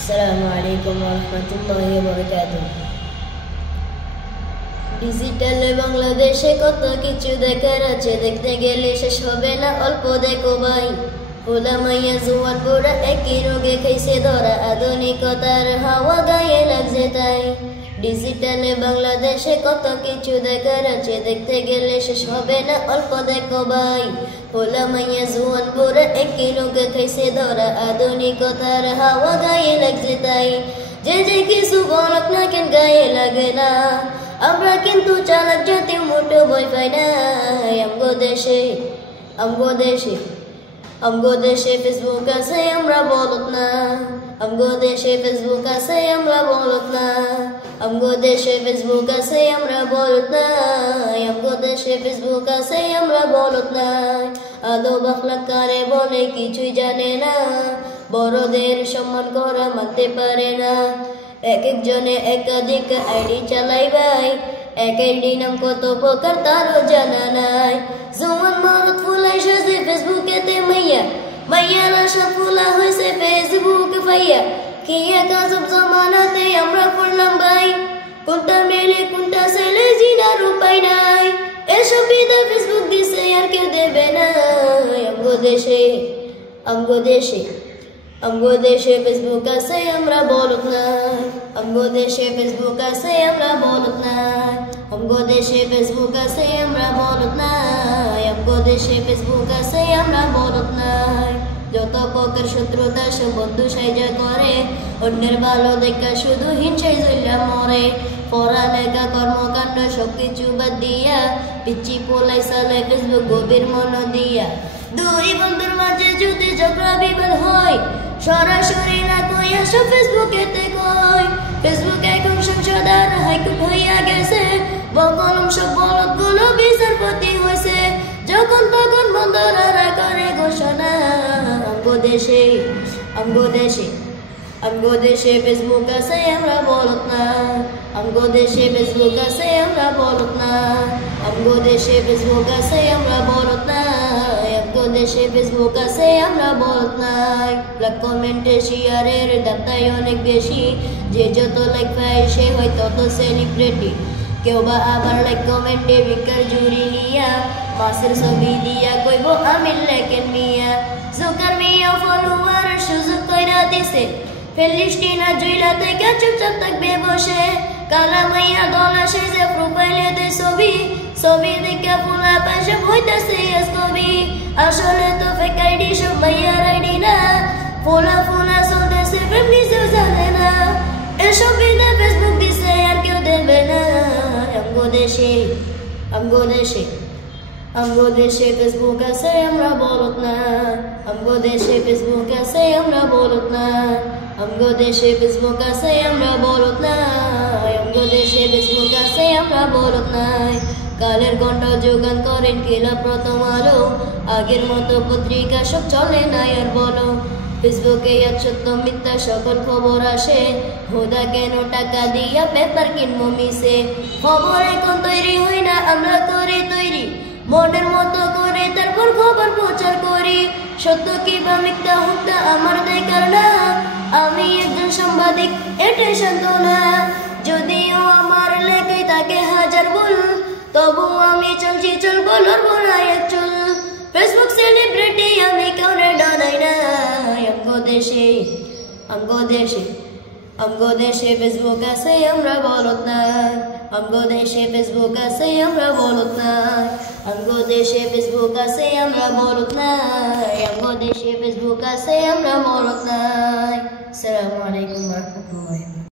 আসসালামু আলাইকুম ওয়া রাহমাতুল্লাহি ওয়া বারাকাতুহু। ডিজিটাল বাংলাদেশে কত কিছু দেখার আছে, দেখতে গেলে শেষ হবে না, অল্প দেখো ভাই। পোলা মাইয়া জোয়ান বুড়া একই রোগে খাইছে ধরা, আধুনিকতার হাওয়া গায়ে লাগছে তাই। ডিজিটাল বাংলাদেশে কত কিছু দেখার আছে, দেখতে গেলে শেষ হবে না, অল্প দেখো ভাই। পোলা মাইয়া জোয়ান বুড়া একই রোগে খাইছে ধরা, আধুনিকতার হাওয়া গায়ে লাগছে তাই। যে কিছু বলক না কেন গায়ে লাগে না, আমরা কিন্তু চালাক জাতি মোটো ভয় পাই না। আমগো দেশে ফেসবুক আছে আমরা বলত না, আমগো দেশে ফেসবুক আছে আমরা বলত না, আমগো দেশে ফেসবুক আছে আমরা বলত না, আমগো দেশে ফেসবুক আছে আমরা বলত না। আদব আখলাক কারে বলে কিছুই জানে না, বড়দের সম্মান করা মানতে পারে না। এক একজনে একাধিক আইডি চালাই ভাই, এক আইডি নাম কত প্রকার তারও জানা নাই। জোয়ান মরদ ফুলাই সাজে ফেসবুকেতে মাইয়া, মাইয়ার আশা ফুলা হয়েছে ফেসবুক পাইয়া। কি এক আজব জমানাতে আমরা পড়লাম ভাই, কোনটা মেলে কোনটা ছেলে জিনার উপায় নাই। এসব বিদা ফেসবুক দিছে আর কেউ দেবে না। আমগো দেশে ফেসবুক আছে আমরা বলত না, আমগো দেশে ফেসবুক আছে আমরা বলত না, আমগো দেশে ফেসবুক আছে আমরা বলত না, আমগো দেশে ফেসবুক আছে আমরা বলত না। যত প্রকার শত্রুতা সব বন্ধু সাইজা করে, অন্যের ভালো দেখা শুধু হিংসায় জ্বলা মরে। পড়ালেখা কর্মকাণ্ড সবকিছু বাদ দিয়া, পিচ্ছি পোলাই সালে ফেসবুক গভীর মন দিয়া। দুই বন্ধুর মাঝে যদি ঝগড়া বিবাদ হয়, সরাসরি না কইয়া সব ফেসবুকেতে কয়। ফেসবুক এখন সংসদ আর হাইকোর্ট হইয়া গেছে, বকলম সব বলদ গুলো বিচারপতি হয়েছে। যখন তখন বন্ধুরা করে ঘোষণা। আমগো দেশে ফেসবুক আছে আমরা বলত না, আমগো দেশে ফেসবুক আছে আমরা বলত না, আমগো দেশে ফেসবুক আছে আমরা বলত না, আমগো দেশে ফেসবুক আছে আমরা বলত না। লাইক কমেন্টে শেয়ারের দাম তাই অনেক বেশি, যে যত লাইক পায় সে হয় তত সেলিব্রিটি। কেউ বা আবার লাইক কমেন্টে বিকার জুড়ি নিয়া, মাসের ছবি দিয়া কইব আমি লেকেন মিয়া। জোকার মিয়া ফলোয়ার সুযোগ কইরা দিছে, ফেলিস্টিনা জুইলা থেকে চুপচাপ থাকবে বসে। কালা মাইয়া দলা সেজে প্রোফাইলে দেয় ছবি, ছবি দেখে পোলা পাশে হইতাছে কবি। আসলে তো ফেক আইডি সব মাইয়ার আইডি না, পোলা চলতেছে প্রেম নিজেও জানে না। এসব বিনা ফেসবুক দিছে আর কেউ দেবে না। আমগো দেশে ফেসবুক আছে আমরা বলত না, আমগো দেশে ফেসবুক আছে আমরা বলত না, আমগো দেশে ফেসবুক আছে আমরা বলত না, আমগো দেশে ফেসবুক আছে আমরা বলত না। কালের কণ্ঠ যোগান করেন কিলা প্রথম আলো, আগের মতো পত্রিকা সব চলে না আর বলো। ফেসবুকে সত্য মিথ্যা সকল খবর আসে, খোদা কেন টাকা দিয়া পেপার কিনবো মিশে। খবর এখন তৈরি হয় না, আমরা করি তৈরি মনের মতো করে, তারপর খবর প্রচার করি। সত্য কি বা মিথ্যা হোক না আমার দেখার না, আমি একজন সাংবাদিক এটাই শান্ত না। যদিও আমার লেখায় তাকে হাজার ভুল, তবু আমি চলছি চলবো লড়বো না এক চুল। ফেসবুক সেলিব্রিটি আমি কাউরে ডরাই না। আমগো দেশে ফেসবুক আছে আমরা বলত না, আমগো দেশে ফেসবুক আছে আমরা বলত না, আমগো দেশে ফেসবুক আছে আমরা বলত না, আমগো দেশে ফেসবুক আছে আমরা বলত না। আসসালামু আলাইকুম ওয়া রাহমাতুল্লাহি।